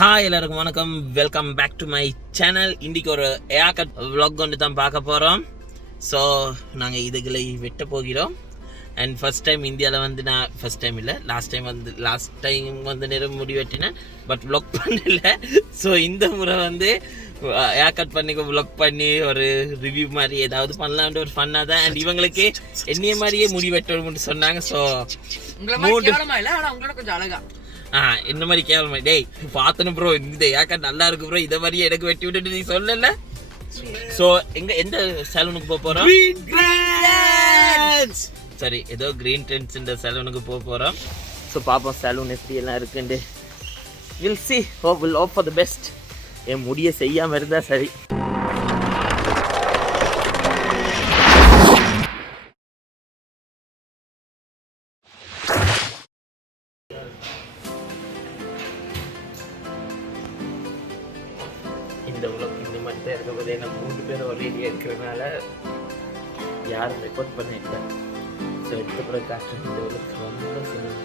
Hi எல்லாருக்கும் வணக்கம், welcome back to my channel. இன்றைக்கி ஒரு ஏர் கட் vlog ஒன்று தான் பார்க்க போகிறோம். ஸோ நாங்கள் இதுகளை வெட்ட போகிறோம். அண்ட் ஃபஸ்ட் டைம் இந்தியாவில் வந்து நான் ஃபஸ்ட் டைம் இல்லை, லாஸ்ட் டைம் வந்து நேரம் முடி வெட்டினேன், பட் vlog பண்ணல. ஸோ இந்த முறை வந்து ஏர் கட் பண்ணி vlog பண்ணி ஒரு ரிவ்யூ மாதிரி ஏதாவது பண்ணலாம்னு ஒரு ஃபன்னாக தான். அண்ட் இவங்களுக்கு என்னைய மாதிரியே முடி வெட்டணும்னு சொன்னாங்க. ஸோ கொஞ்சம் அழகா இந்த மாதிரி கேவலமா டேய் பார்த்தனும் ப்ரோ, இந்த ஏக்கட் நல்லா இருக்கு ப்ரோ, இதை மாதிரியே எனக்கு வெட்டி விட்டுட்டு நீ சொல்லல. ஸோ எந்த சலூனுக்கு போக போறோம்? சரி, ஏதோ கிரீன் ட்ரெண்ட்ஸ் இந்த சலூனுக்கு போக போறோம். ஸோ பார்ப்போம் சலூன் எப்படி எல்லாம் இருக்குண்டு. We'll see, we'll hope for the best. என் முடிய செய்யாம இருந்தா சரி. இந்த உலகம் இந்த மாதிரி தான் இருக்க போது. ஏன்னா 3 பேர் ஒரேடியாக இருக்கிறதுனால யாரும் ரெக்கார்ட் பண்ணிட்டேன். ஸோ எடுத்த கூட காட்டுறேன். இந்த உலகம் ரொம்ப சின்ன.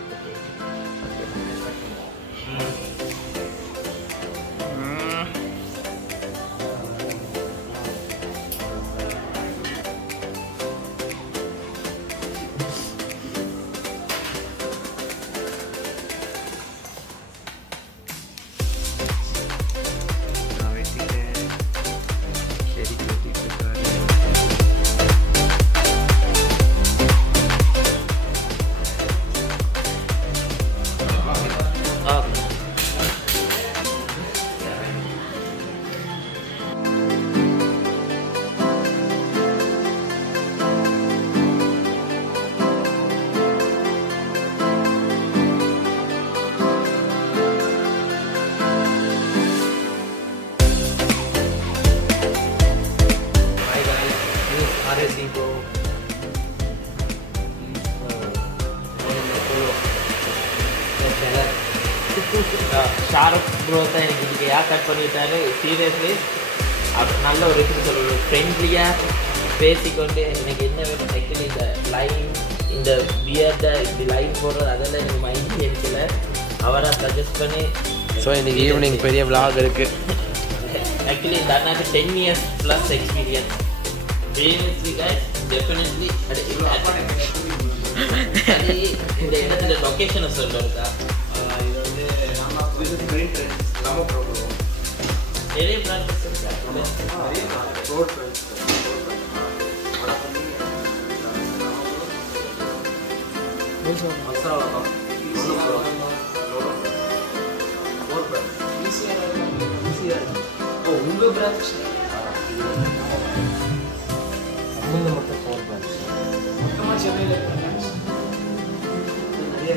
RSV ஷாருக் ப்ரோ தான் எனக்கு இதுக்கு ஏர் கட் பண்ணிட்டாரு. சீரியஸ்லி நல்ல ஒரு எப்படி சொல்கிறது, ஃப்ரெண்ட்லியாக பேசிக்கொண்டு எனக்கு என்ன வேணும். ஆக்சுவலி இந்த லைன், இந்த பியர்டை இப்படி லைன் போடுறது அதெல்லாம் எனக்கு மைண்ட் இருக்கல. அவராக சஜஸ்ட் பண்ணி ஸோ இன்னைக்கு ஈவினிங் பெரிய vlog இருக்குது. ஆக்சுவலி இந்த அண்ணாக்கு 10 years plus experience. Seriously guys, definitely இந்த இடத்துல லொகேஷனை சொல்லுறதா இது வந்து நம்ம விசிட் பண்ணிட்டு நம்ம ப்ரோக்ராம் நிறைய பிரான்ச்சஸ் இருக்கா? நிறைய ரோட் ஃப்ரெண்ட்ஸ் உங்க பிரான்ச் மட்டும் 4 பிரான்ச் மொத்தமாக சென்னையில் இருக்கிற பிரான்ச் நிறைய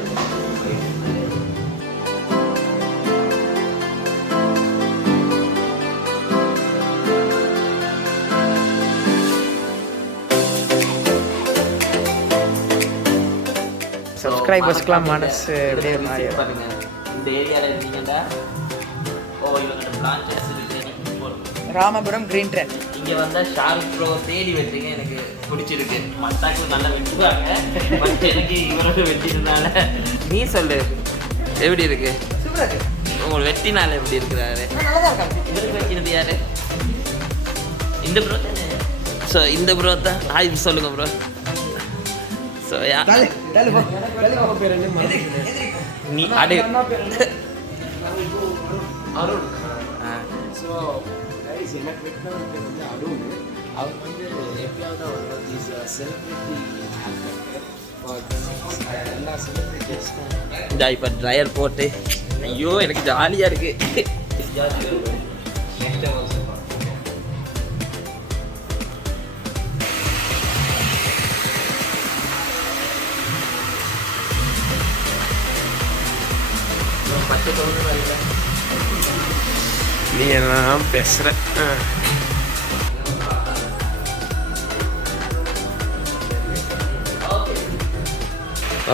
சப்ஸ்கிரைபர்ஸ்க்குலாம் மனசு அப்படியே பாருங்க. இந்த ஏரியாவில் இருந்தீங்கன்னா இவங்க பிரான்ச்சஸ் இருக்கு. Ramapuram green trend. இங்கே வந்தால் ஷாருக் ப்ரோ தேடி வெட்டுங்க, எனக்கு பிடிச்சிருக்கு. மத்தாக்கள் நல்லா வெட்டுவாங்க, பட் எனக்கு இவரோட வெட்டினால. நீ சொல்லு எப்படி இருக்கு? சூப்பராக இருக்கு. உங்களுக்கு வெட்டினால எப்படி இருக்கிறாரு? நல்லா இருக்காங்க. இவருக்கு வைக்கிறது யாரு? இந்த ப்ரோ தானே. ஸோ இந்த ப்ரோ தான். இது சொல்லுங்க ப்ரோ. ஸோ நீ அடு அருண். ஸோ கைஸ் எனக்கு வெட்டினவர் பேர் வந்து அருண். அவர் வந்து எப்பயாவது அவர் இஸ் செலிபிரிட்டி எல்லா செலிபிரிட்டிஸ்க்கும் இந்த இப்போ ட்ரையர் போட்டு ஐயோ எனக்கு ஜாலியாக இருக்கு. நெக்ஸ்ட் டைம் வந்து பத்து தோணுது இல்லை. நீ எல்லாம் பேசுகிற.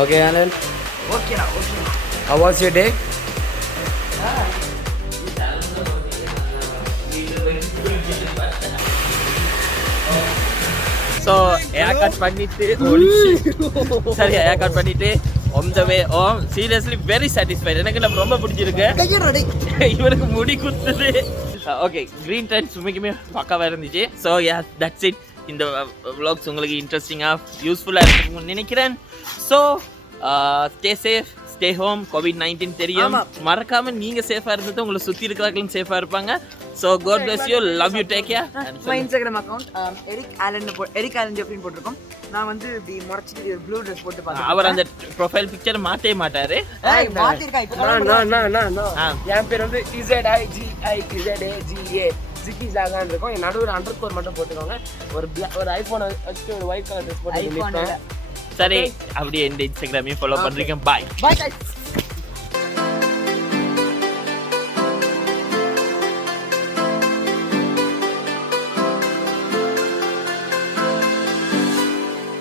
ஓகே ஆனந்த், ஓகேடா okay. how was your day? So air cut பண்ணிட்டு சரி ஏர் கட் பண்ணிட்டு on the way home. Seriously very satisfied. எனக்கு நம்ம ரொம்ப பிடிச்சிருக்கு. இவருக்கு முடி குத்துது. ஓகே green trends உண்மைக்குமே பக்காவா இருந்துச்சு. So yeah, that's it. இந்த vlogs உங்களுக்கு இன்ட்ரெஸ்டிங்காக யூஸ்ஃபுல்லாக இருக்கும்னு நினைக்கிறேன். So stay safe, stay home. COVID-19 தெரியும், மறக்காம நீங்க சேஃபா இருந்தது உங்களை சுற்றி இருக்கிறவங்களும் சேஃபா இருப்பாங்க. So God bless you, love you, take care. My Instagram account Eric Allen அப்படின்னு போட்டிருக்கோம். நான் வந்து இப்படி முறைச்சிட்டு ப்ளூ ட்ரெஸ் போட்டு பார்த்தேன். அவர் அந்த ப்ரொஃபைல் பிக்சர் மாற்றவே மாட்டாரு. என் பேர் வந்து ZIGIZAGA ஜிக்கி ஜாகான் இருக்கும். என் நடுவில் அண்டர்ஸ்கோர் மட்டும் போட்டுக்கோங்க. ஒரு ஐபோன் வச்சுட்டு ஒரு ஒயிட் கலர் ட்ரெஸ் போட்டு. சரி, அப்படியே இந்த இன்ஸ்டாகிராமையும் ஃபாலோ பண்றீங்க. பாய் பாய்.